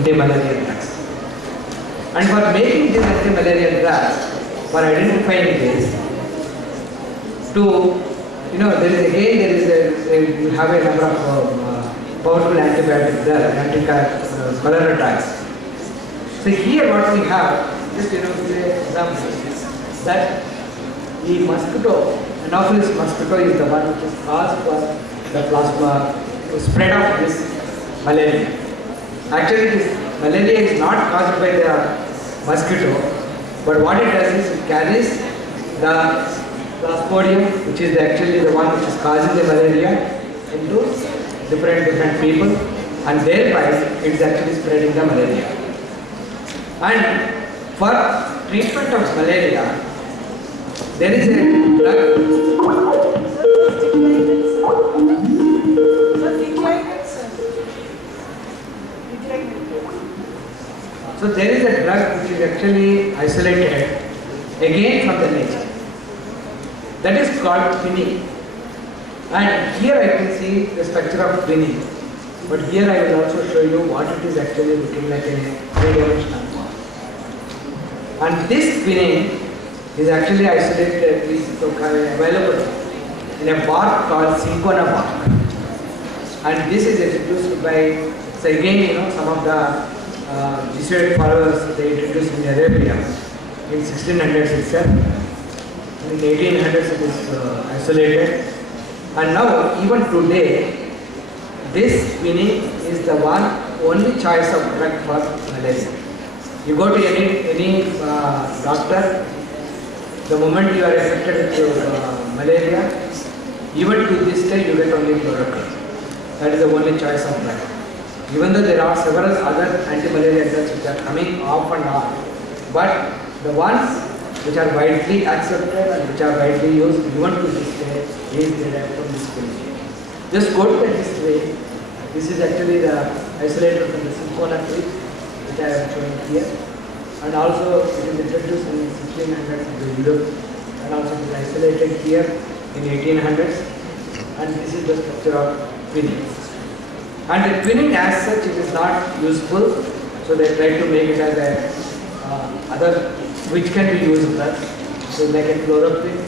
anti-malarial drugs. And for making these anti-malarial drugs, for identifying this, you have a number of powerful antibiotic drugs, anti-cholera drugs. So here what we have, just say example, that the mosquito, Anopheles mosquito is the one which is cause for the plasma spread of this malaria. Actually, this malaria is not caused by the mosquito, but what it does is it carries the Plasmodium, which is actually the one which is causing the malaria, into different people, and thereby it is actually spreading the malaria. And for treatment of malaria, there is a drug. So there is a drug which is actually isolated again from the nature. That is called quinine. And here I can see the structure of quinine. But here I will also show you what it is actually looking like in a three-dimensional form. And this quinine is actually isolated, is available in a bark called cinchona bark. And this is introduced by, so again, some of the Jesuit followers, they introduced in Arabia in 1600s itself. In 1800s it is isolated, and now even today this quinine is the only choice of drug for malaria. You go to any doctor, the moment you are affected with malaria, even to this day you get only chloroquine. That is the only choice of drug. Even though there are several other anti-malaria drugs which are coming off and on, but the ones which are widely accepted and which are widely used even to this day is derived from this quinine. Just go to the history. This is actually the isolated from the cinchona tree, which I am showing here, and also it is introduced in 1600s in Europe, and also it is isolated here in 1800s, and this is the structure of quinine. And the quinine as such, it is not useful, so they try to make it as a other which can be used drugs, so like a chloroquine,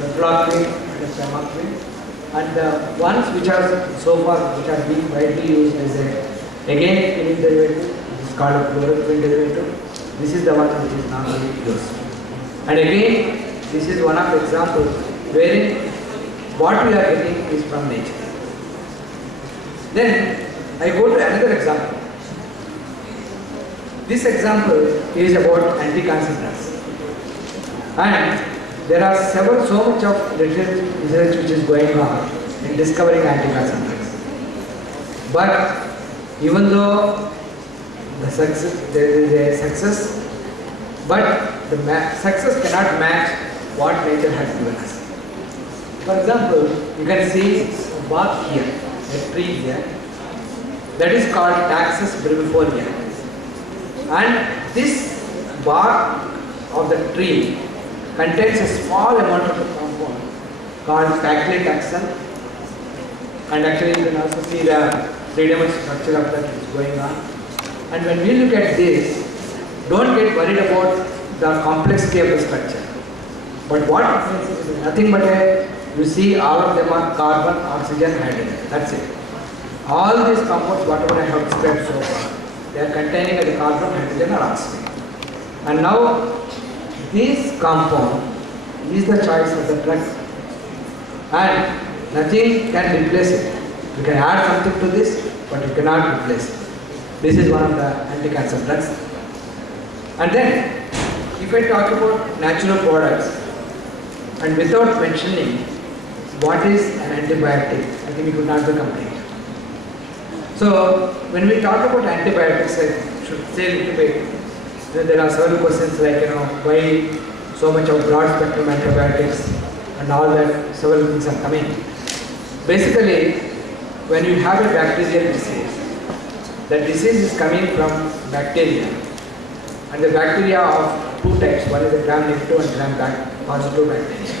mefloquine, and a famotidine. And the ones which are so far which are being widely used as again quinine derivative, it is called a chloroquine derivative. This is the one which is normally used. And again, this is one of the examples wherein what we are getting is from nature. Then I go to another example. This example is about anti-cancer drugs, and there are so much of research which is going on in discovering anti-cancer drugs. But even though there is a success, but the success cannot match what nature has given us. For example, you can see a bark here, a tree here, that is called Taxus brevifolia. And this bark of the tree contains a small amount of a compound called paclitaxel, and actually you can also see the three-dimensional structure of that is going on. And when we look at this, don't get worried about the complexity of the structure. But what it means is nothing but you see all of them are carbon, oxygen, hydrogen. That's it. All these compounds, whatever I have described so far, they are containing either carbon, hydrogen or oxygen. And now this compound is the choice of the drug, and nothing can replace it. You can add something to this, but you cannot replace it. This is one of the anti-cancer drugs. And then, if I talk about natural products, and without mentioning what is an antibiotic, I think it would not be complete. So, when we talk about antibiotics, I should say a little bit, there are several questions like, why so much of broad spectrum antibiotics and all that, several things are coming. Basically, when you have a bacterial disease, the disease is coming from bacteria, and the bacteria of two types, one is a gram-negative and gram-positive bacteria.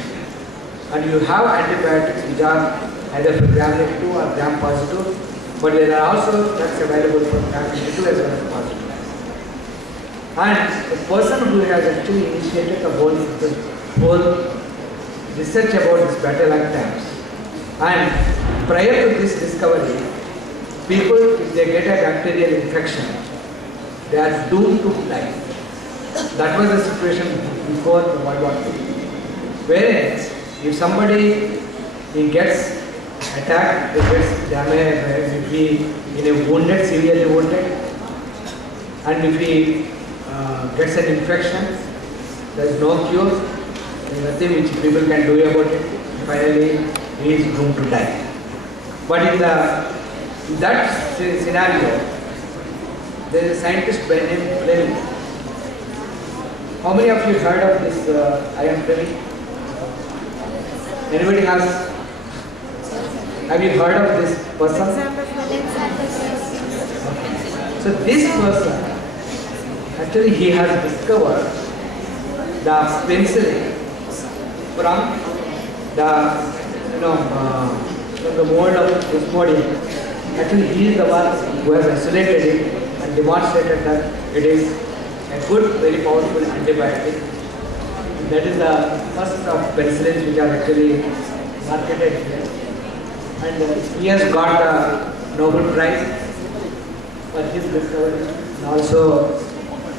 And you have antibiotics which are either gram-negative or gram-positive, But there are also drugs available for negative as well as positive. And the person who has actually initiated the whole research about this beta-lactams, and prior to this discovery, people, if they get a bacterial infection, they are doomed to die. That was the situation before the World War II. Whereas, if somebody he gets attacked, he gets damaged, if he is wounded, severely wounded, and if he gets an infection, there is no cure, there is nothing which people can do about it. Finally, he is doomed to die. But in that scenario, there is a scientist by name Fleming. How many of you heard of this Ian Fleming? Anybody has? Have you heard of this person? Okay. So this person, actually he has discovered the penicillin from the mold of Plasmodium. Actually he is the one who has isolated it and demonstrated that it is a good, very powerful antibiotic. That is the first of penicillins which are actually marketed here. And he has got the Nobel Prize for his discovery.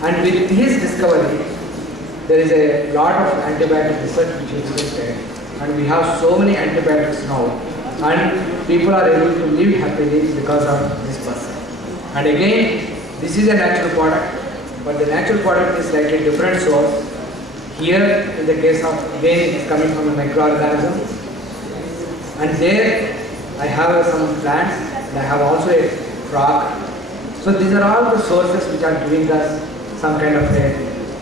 And with his discovery, there is a lot of antibiotic research which is existed. And we have so many antibiotics now. And people are able to live happily because of this person. And again, this is a natural product, but the natural product is like a different source. Here, in the case of, again, it is coming from a microorganism. And there, I have some plants, and I have also a frog. So these are all the sources which are giving us some kind of a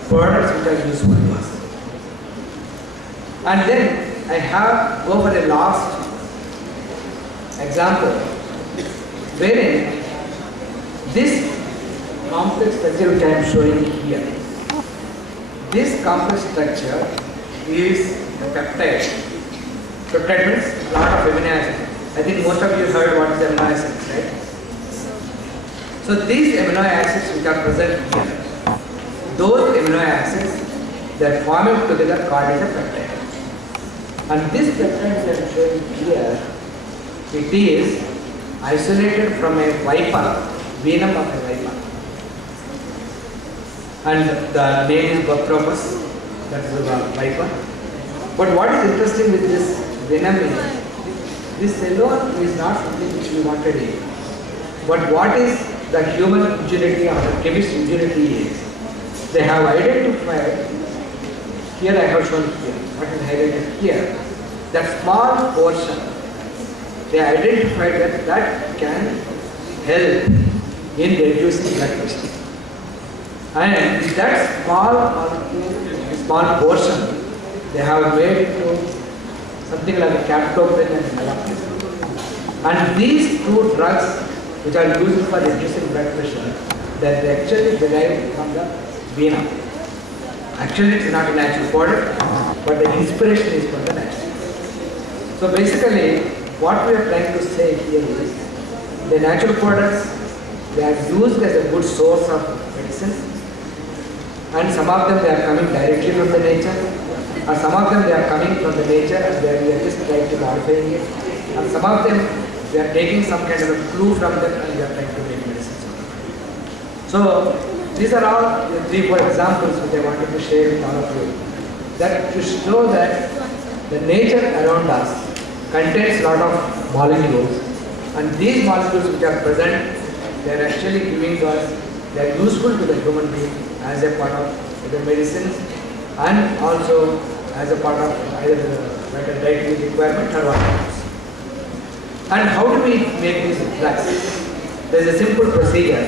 products which are useful to us. And then I have go for a last example, wherein this complex structure which I am showing here. This complex structure is a peptide. Peptide means a lot of amino acids. I think most of you heard what is amino acids, right? So these amino acids which are present here, those amino acids, they are forming together called as a peptide. And this peptide that I am showing here, it is isolated from a viper, venom of a viper. And the name is Bactropus, that is the viper. But what is interesting with this venom is, this alone is not something which we wanted to. But what is the human ingenuity or the chemist ingenuity is, they have identified, here I have shown here, what is highlighted here, that small portion, they identified that can help in reducing blood pressure. And that small portion, they have made into something like a captopril and naloxone. And these two drugs, which are used for reducing blood pressure, that they actually derived from the venom. Actually, it is not a natural product, but the inspiration is from the natural. So basically, what we are trying to say here is, the natural products, they are used as a good source of medicine, and some of them they are coming directly from the nature, or some of them they are coming from the nature and we are just trying to modifying it, and some of them they are taking some kind of a clue from them and we are trying to make medicines. So these are all the 3-4 examples which I wanted to share with all of you, that to show that the nature around us contains a lot of molecules, and these molecules which are present, they are actually giving us, they are useful to the human being as a part of the medicines and also as a part of either the dietary requirement or what else. And how do we make these drugs? There is a simple procedure.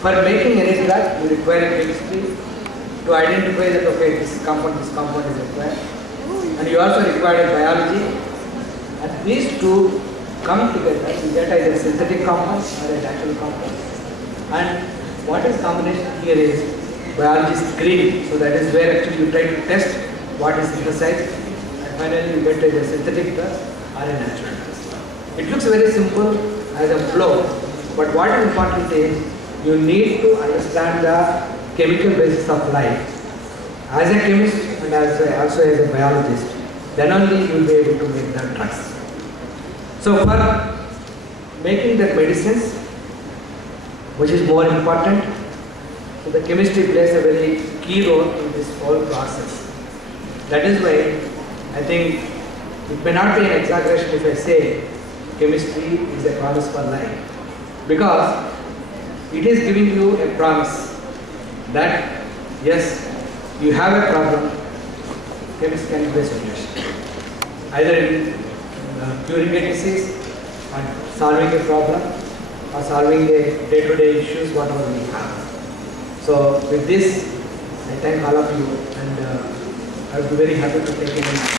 For making any drug, you require a chemistry to identify that okay, this compound is required. And you also require a biology. And these two come together, you get either synthetic compounds or a natural compound. And what is combination here is biology screening. So that is where actually you try to test what is synthesized, and finally you get either synthetic drug or a natural drug. It looks very simple as a flow. But what is important is you need to understand the chemical basis of life. As a chemist and also as a biologist, then only you will be able to make the drugs. So for making the medicines, which is more important, so the chemistry plays a very key role in this whole process. That is why I think it may not be an exaggeration if I say chemistry is a promise for life, because it is giving you a promise that yes, you have a problem, chemist can give a solution. Either in curing a disease, or solving a problem, or solving a day-to-day issues, whatever we have. So with this, I thank all of you, and I would be very happy to take any